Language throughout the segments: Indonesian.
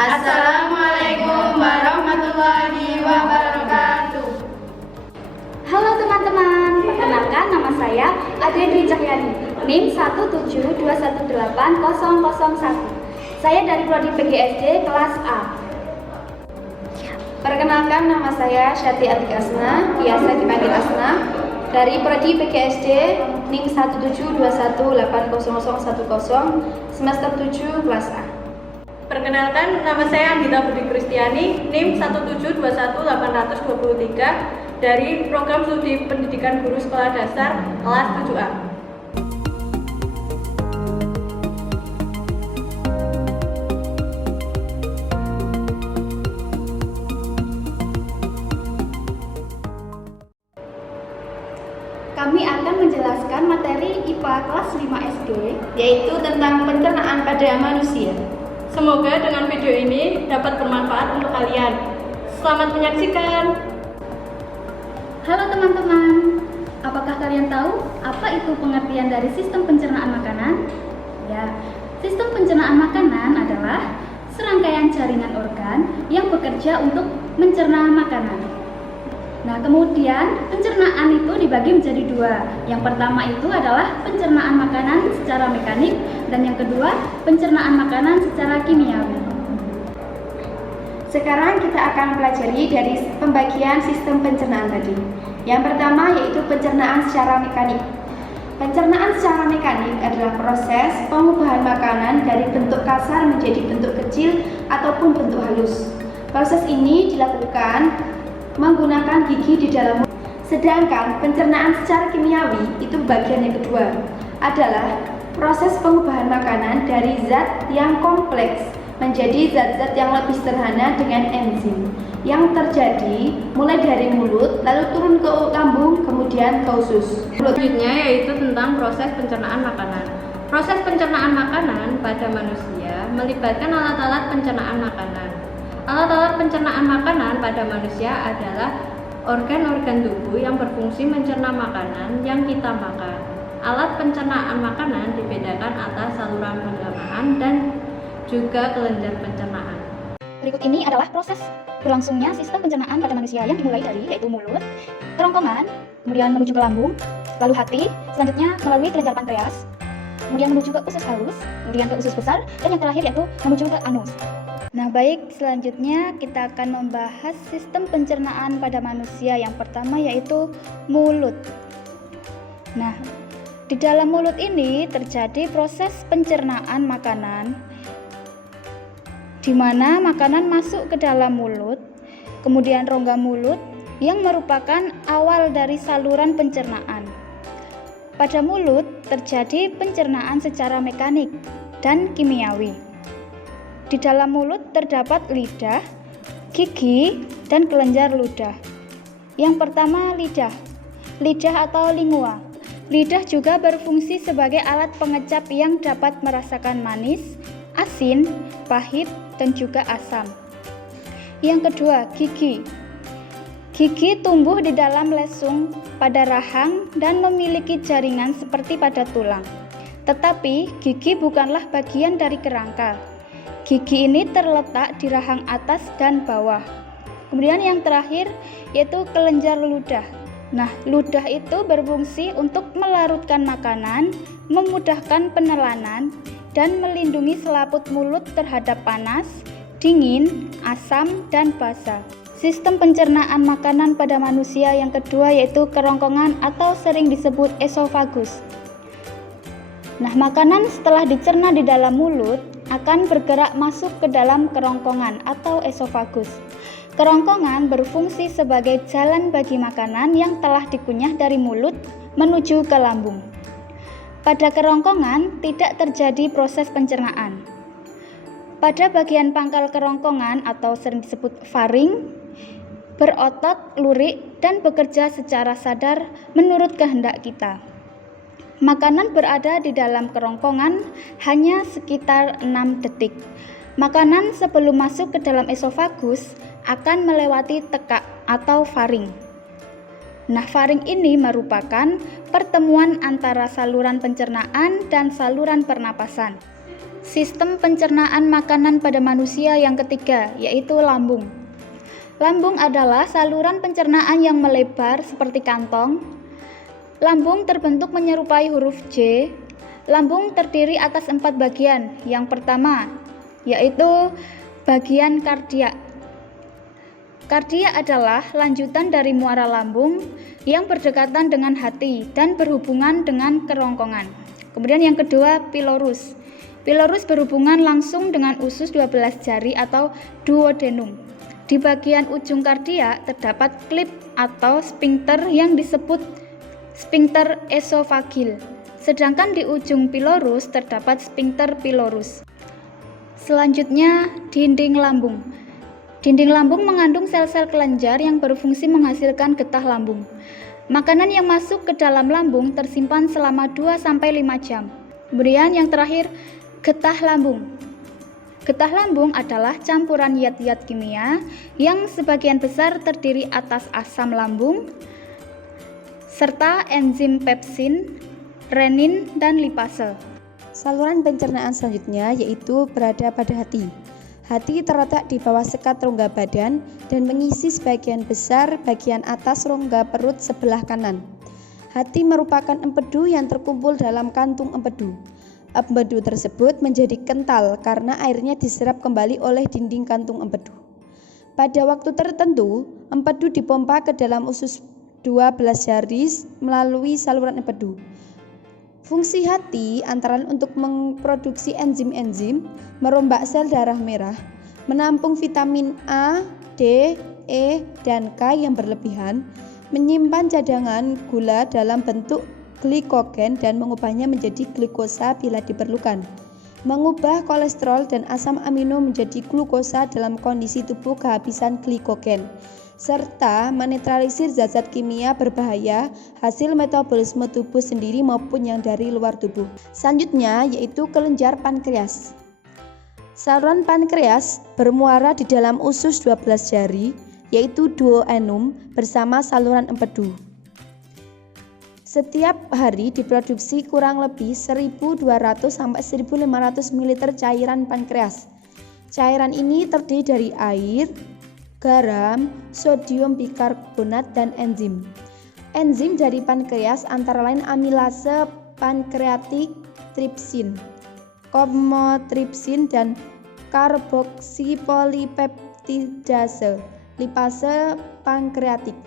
Assalamualaikum warahmatullahi wabarakatuh. Halo teman-teman, perkenalkan nama saya Adrian Cahyani, NIM 172188001. Saya dari Prodi PGSD kelas A. Perkenalkan, nama saya Syati Atika Asna, biasa dipanggil Asna, dari Prodi PGSD NIM 172180010 semester 7 kelas A. Perkenalkan, nama saya Andita Budi Kristiani, NIM 1721823 dari Program Studi Pendidikan Guru Sekolah Dasar kelas 7A. Kami akan menjelaskan materi IPA kelas 5 SD, Yaitu tentang pencernaan pada manusia. Semoga dengan video ini dapat bermanfaat untuk kalian. Selamat menyaksikan. Halo teman-teman, apakah kalian tahu apa itu pengertian dari sistem pencernaan makanan? Ya, sistem pencernaan makanan adalah serangkaian jaringan organ yang bekerja untuk mencerna makanan. Nah, kemudian pencernaan itu dibagi menjadi dua. Yang pertama itu adalah pencernaan makanan secara mekanik, dan yang kedua pencernaan makanan secara kimiawi. Sekarang kita akan pelajari dari pembagian sistem pencernaan tadi. Yang pertama yaitu pencernaan secara mekanik. Pencernaan secara mekanik adalah proses pengubahan makanan dari bentuk kasar menjadi bentuk kecil ataupun bentuk halus. Proses ini dilakukan menggunakan gigi di dalam mulut. Sedangkan pencernaan secara kimiawi itu bagian yang kedua, adalah proses pengubahan makanan dari zat yang kompleks menjadi zat-zat yang lebih sederhana dengan enzim yang terjadi mulai dari mulut lalu turun ke lambung kemudian ke usus. Selanjutnya yaitu tentang proses pencernaan makanan. Proses pencernaan makanan pada manusia melibatkan alat-alat pencernaan makanan. Alat-alat pencernaan makanan pada manusia adalah organ-organ tubuh yang berfungsi mencerna makanan yang kita makan. Alat pencernaan makanan dibedakan atas saluran pencernaan dan juga kelenjar pencernaan. Berikut ini adalah proses berlangsungnya sistem pencernaan pada manusia yang dimulai dari yaitu mulut, kerongkongan, kemudian menuju ke lambung, lalu hati, selanjutnya melalui kelenjar pankreas, kemudian menuju ke usus halus, kemudian ke usus besar, dan yang terakhir yaitu menuju ke anus. Nah baik, selanjutnya kita akan membahas sistem pencernaan pada manusia. Yang pertama yaitu mulut. Nah, di dalam mulut ini terjadi proses pencernaan makanan, di mana makanan masuk ke dalam mulut, kemudian rongga mulut yang merupakan awal dari saluran pencernaan. Pada mulut terjadi pencernaan secara mekanik dan kimiawi. Di dalam mulut terdapat lidah, gigi, dan kelenjar ludah. Yang pertama lidah. Lidah atau lingua. Lidah juga berfungsi sebagai alat pengecap yang dapat merasakan manis, asin, pahit, dan juga asam. Yang kedua, gigi. Gigi tumbuh di dalam lesung pada rahang dan memiliki jaringan seperti pada tulang. Tetapi gigi bukanlah bagian dari kerangka. Gigi ini terletak di rahang atas dan bawah. Kemudian yang terakhir yaitu kelenjar ludah. Nah, ludah itu berfungsi untuk melarutkan makanan, memudahkan penelanan, dan melindungi selaput mulut terhadap panas, dingin, asam, dan basah. Sistem pencernaan makanan pada manusia yang kedua yaitu kerongkongan atau sering disebut esofagus. Nah, makanan setelah dicerna di dalam mulut akan bergerak masuk ke dalam kerongkongan atau esofagus. Kerongkongan berfungsi sebagai jalan bagi makanan yang telah dikunyah dari mulut menuju ke lambung. Pada kerongkongan tidak terjadi proses pencernaan. Pada bagian pangkal kerongkongan atau sering disebut faring, berotot, lurik, dan bekerja secara sadar menurut kehendak kita. Makanan berada di dalam kerongkongan hanya sekitar 6 detik. Makanan sebelum masuk ke dalam esofagus akan melewati tekak atau faring. Nah, faring ini merupakan pertemuan antara saluran pencernaan dan saluran pernapasan. sistem pencernaan makanan pada manusia yang ketiga, yaitu lambung. Lambung adalah saluran pencernaan yang melebar seperti kantong. Lambung terbentuk menyerupai huruf J. Lambung terdiri atas 4 bagian. Yang pertama, yaitu bagian kardiak. Kardiak adalah lanjutan dari muara lambung yang berdekatan dengan hati dan berhubungan dengan kerongkongan. Kemudian yang kedua, pilorus. Pilorus berhubungan langsung dengan usus 12 jari atau duodenum. Di bagian ujung kardiak terdapat klip atau sphincter yang disebut sphincter esofagil. Sedangkan di ujung pilorus terdapat sphincter pilorus. Selanjutnya, dinding lambung. Dinding lambung mengandung sel-sel kelenjar yang berfungsi menghasilkan getah lambung. Makanan yang masuk ke dalam lambung tersimpan selama 2-5 jam. Kemudian yang terakhir, getah lambung. Getah lambung adalah campuran zat-zat kimia yang sebagian besar terdiri atas asam lambung serta enzim pepsin, renin, dan lipase. Saluran pencernaan selanjutnya yaitu berada pada hati. Hati terletak di bawah sekat rongga badan dan mengisi sebagian besar bagian atas rongga perut sebelah kanan. Hati merupakan empedu yang terkumpul dalam kantung empedu. Empedu tersebut menjadi kental karena airnya diserap kembali oleh dinding kantung empedu. Pada waktu tertentu, empedu dipompa ke dalam usus 12 jari melalui saluran empedu. Fungsi hati antara lain untuk memproduksi enzim-enzim, merombak sel darah merah, menampung vitamin A, D, E, dan K yang berlebihan, menyimpan cadangan gula dalam bentuk glikogen dan mengubahnya menjadi glikosa bila diperlukan, mengubah kolesterol dan asam amino menjadi glukosa dalam kondisi tubuh kehabisan glikogen, serta menetralisir zat-zat kimia berbahaya hasil metabolisme tubuh sendiri maupun yang dari luar tubuh. Selanjutnya yaitu kelenjar pankreas. Saluran pankreas bermuara di dalam usus 12 jari, yaitu duodenum bersama saluran empedu. Setiap hari diproduksi kurang lebih 1.200 sampai 1.500 ml cairan pankreas. Cairan ini terdiri dari air, garam, sodium bikarbonat, dan enzim. Enzim dari pankreas antara lain amilase pankreatik, tripsin, komotripsin, dan karboksipolipeptidase, lipase pankreatik.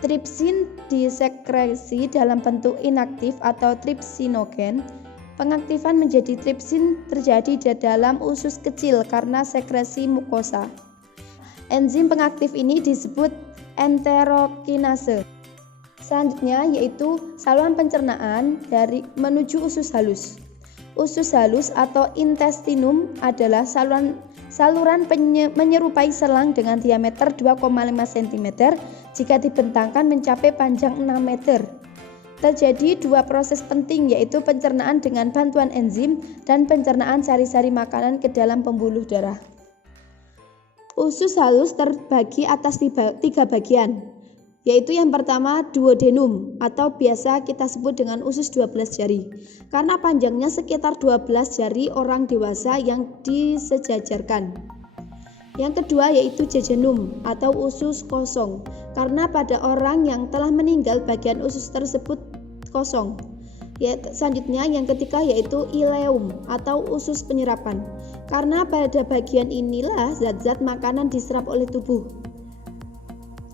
Tripsin disekresi dalam bentuk inaktif atau tripsinogen. Pengaktifan menjadi tripsin terjadi di dalam usus kecil karena sekresi mukosa. Enzim pengaktif ini disebut enterokinase. Selanjutnya yaitu saluran pencernaan dari menuju usus halus. Usus halus atau intestinum adalah saluran menyerupai selang dengan diameter 2,5 cm jika dibentangkan mencapai panjang 6 meter. Terjadi dua proses penting yaitu pencernaan dengan bantuan enzim dan pencernaan sari-sari makanan ke dalam pembuluh darah. Usus halus terbagi atas 3 bagian, yaitu yang pertama duodenum atau biasa kita sebut dengan usus 12 jari karena panjangnya sekitar 12 jari orang dewasa yang disejajarkan. Yang kedua yaitu jejunum atau usus kosong karena pada orang yang telah meninggal bagian usus tersebut kosong. Selanjutnya yang ketiga yaitu ileum atau usus penyerapan karena pada bagian inilah zat-zat makanan diserap oleh tubuh.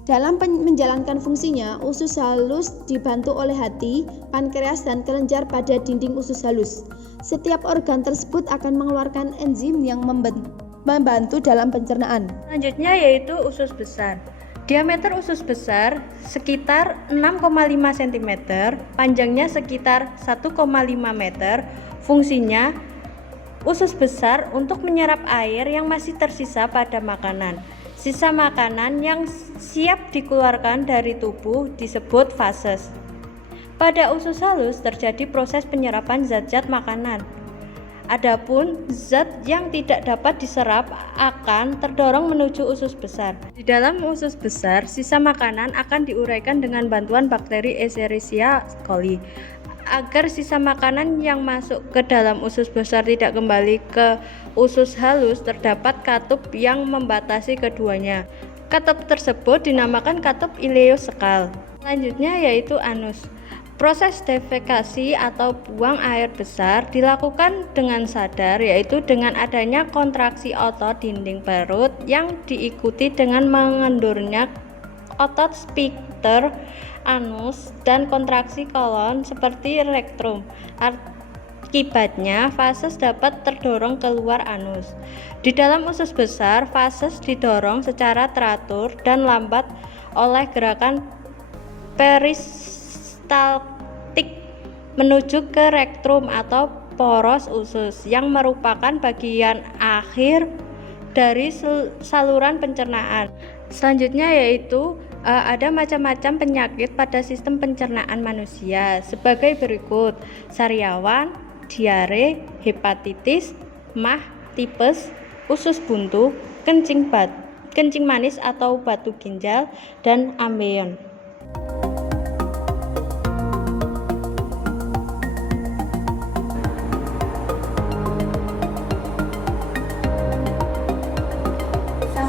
Dalam menjalankan fungsinya, usus halus dibantu oleh hati, pankreas, dan kelenjar pada dinding usus halus. Setiap organ tersebut akan mengeluarkan enzim yang membantu dalam pencernaan. Selanjutnya yaitu usus besar. Diameter usus besar sekitar 6,5 cm, panjangnya sekitar 1,5 meter. Fungsinya, usus besar untuk menyerap air yang masih tersisa pada makanan. Sisa makanan yang siap dikeluarkan dari tubuh disebut fases. Pada usus halus terjadi proses penyerapan zat-zat makanan. Adapun zat yang tidak dapat diserap akan terdorong menuju usus besar. Di dalam usus besar, sisa makanan akan diuraikan dengan bantuan bakteri Escherichia coli. Agar sisa makanan yang masuk ke dalam usus besar tidak kembali ke usus halus, terdapat katup yang membatasi keduanya. Katup tersebut dinamakan katup ileosekal. Selanjutnya yaitu anus. Proses defekasi atau buang air besar dilakukan dengan sadar, yaitu dengan adanya kontraksi otot dinding perut yang diikuti dengan mengendurnya otot sphincter anus dan kontraksi kolon seperti rektrum. Akibatnya, fases dapat terdorong keluar anus. Di dalam usus besar, fases didorong secara teratur dan lambat oleh gerakan peristaltik menuju ke rektrum atau poros usus yang merupakan bagian akhir dari saluran pencernaan. Selanjutnya yaitu ada macam-macam penyakit pada sistem pencernaan manusia sebagai berikut: sariawan, diare, hepatitis, MAH, tipes, usus buntu, kencing manis atau batu ginjal, dan ambeien.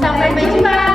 Sampai jumpa.